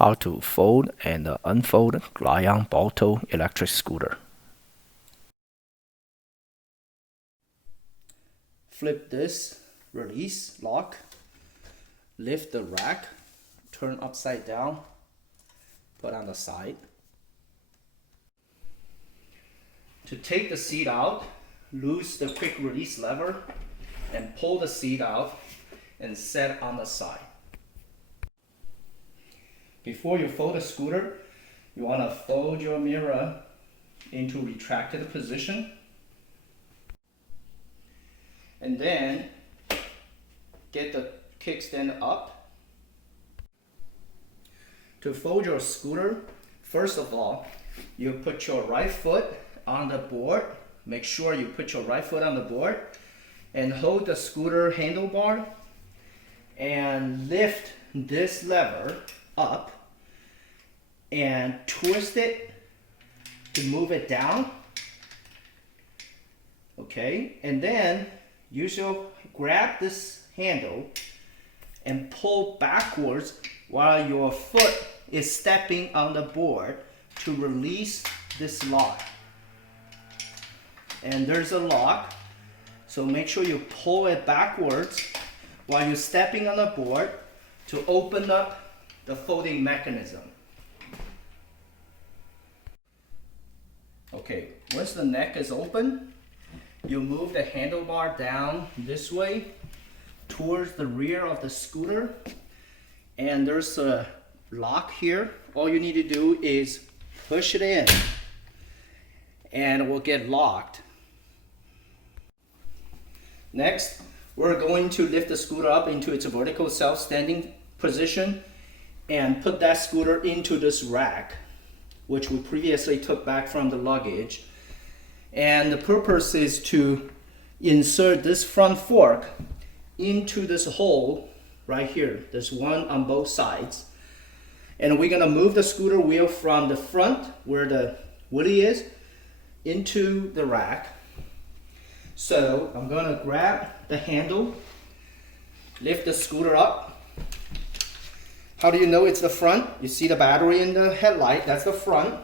how to fold and unfold Glion Balto electric scooter. Flip this, release, lock, lift the rack, turn upside down, put on the side. To take the seat out, loose the quick release lever and pull the seat out and set on the side. Before you fold the scooter, you want to fold your mirror into retracted position. And then get the kickstand up. To fold your scooter, first of all, you put your right foot on the board. Make sure you put your right foot on the board and hold the scooter handlebar and lift this lever up and twist it to move it down. Okay, and then you should grab this handle and pull backwards while your foot is stepping on the board to release this lock. And there's a lock, so make sure you pull it backwards while you're stepping on the board to open up the folding mechanism. Okay, once the neck is open, you move the handlebar down this way towards the rear of the scooter, and there's a lock here. All you need to do is push it in and it will get locked. Next, we're going to lift the scooter up into its vertical self-standing position and put that scooter into this rack, which we previously took back from the luggage. And the purpose is to insert this front fork into this hole right here. There's one on both sides. And we're gonna move the scooter wheel from the front, where the wheelie is, into the rack. So I'm gonna grab the handle, lift the scooter up. How do you know it's the front? You see the battery in the headlight, that's the front.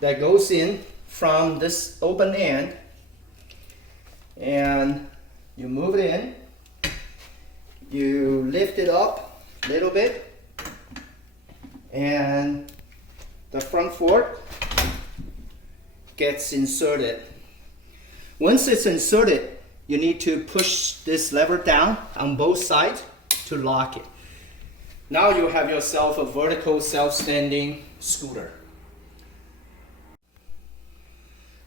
That goes in from this open end, and you move it in, you lift it up a little bit, and the front fork gets inserted. Once it's inserted, you need to push this lever down on both sides to lock it. Now you have yourself a vertical self-standing scooter.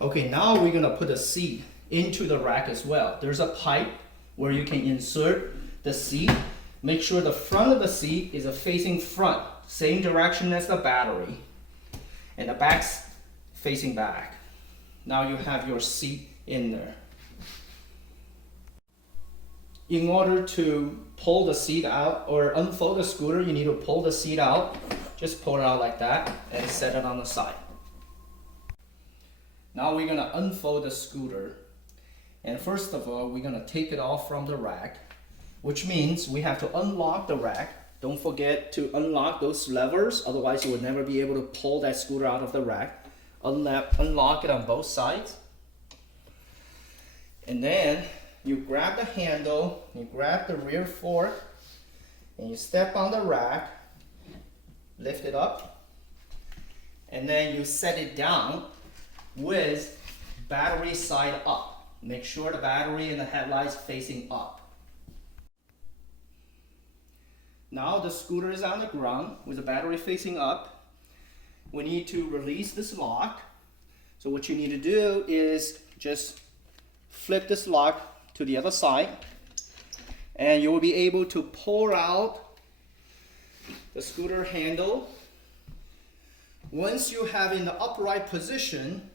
Okay, now we're gonna put a seat into the rack as well. There's a pipe where you can insert the seat. Make sure the front of the seat is facing front, same direction as the battery, and the back's facing back. Now you have your seat in there. In order to pull the seat out or unfold the scooter, you need to pull the seat out. Just pull it out like that and set it on the side. Now we're gonna unfold the scooter. And first of all, we're gonna take it off from the rack, which means we have to unlock the rack. Don't forget to unlock those levers, otherwise you will never be able to pull that scooter out of the rack. Unlock it on both sides. And then you grab the handle, you grab the rear fork, and you step on the rack, lift it up, and then you set it down with battery side up. Make sure the battery and the headlights facing up. Now the scooter is on the ground with the battery facing up. We need to release this lock. So what you need to do is just flip this lock to the other side, and you will be able to pull out the scooter handle. Once you have in the upright position,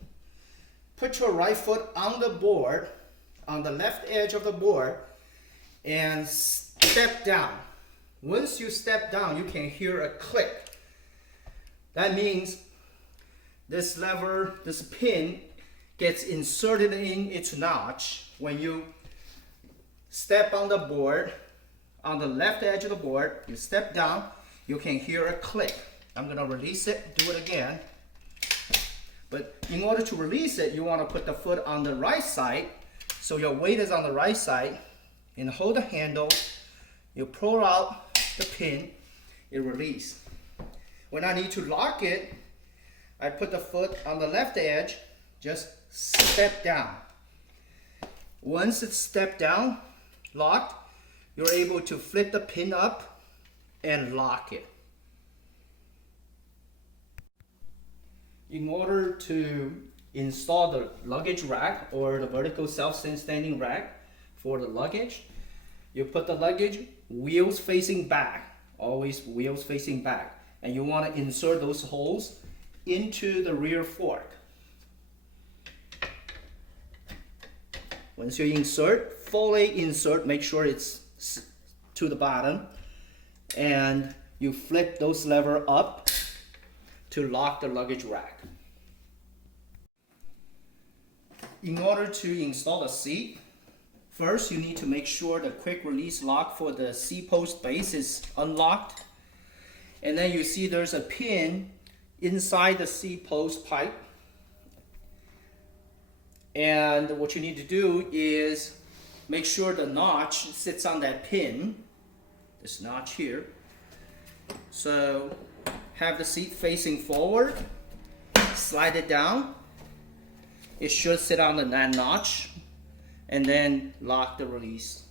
put your right foot on the board, on the left edge of the board, and step down. Once you step down, you can hear a click. That means this lever, this pin, gets inserted in its notch. When you step on the board, on the left edge of the board, you step down, you can hear a click. I'm gonna release it, do it again. But in order to release it, you wanna put the foot on the right side, so your weight is on the right side, and hold the handle, you pull out the pin, it releases. When I need to lock it, I put the foot on the left edge, just step down. Once it's stepped down, locked, you're able to flip the pin up and lock it. In order to install the luggage rack or the vertical self-standing rack for the luggage, you put the luggage wheels facing back, always wheels facing back, and you want to insert those holes into the rear fork. Once you insert, fully insert, make sure it's to the bottom, and you flip those levers up to lock the luggage rack. In order to install the seat, first you need to make sure the quick release lock for the seat post base is unlocked. And then you see there's a pin inside the seat post pipe. And what you need to do is make sure the notch sits on that pin, this notch here. So have the seat facing forward, slide it down. It should sit on that notch, and then lock the release.